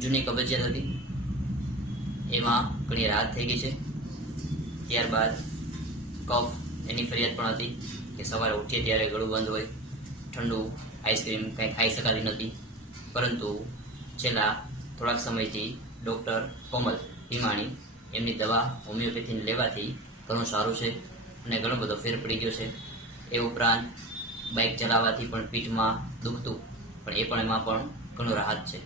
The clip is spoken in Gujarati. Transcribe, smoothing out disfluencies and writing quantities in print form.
જૂની કબજિયાત હતી, એમાં ઘણી રાહત થઈ ગઈ છે। ત્યારબાદ કફ એની ફરિયાદ પણ હતી કે સવારે ઉઠીએ ત્યારે ગળું બંધ હોય, ઠંડુ આઈસ્ક્રીમ કંઈ ખાઈ શકાતી નથી। પરંતુ છેલ્લા થોડાક સમયથી ડૉક્ટર કોમલ ભીમાણી એમની દવા હોમિયોપેથીની લેવાથી ઘણું સારું છે અને ઘણો બધો ફેર પડી ગયો છે। એ ઉપરાંત બાઇક ચલાવવાથી પણ પીઠમાં દુખતું, પણ એમાં પણ ઘણું રાહત છે।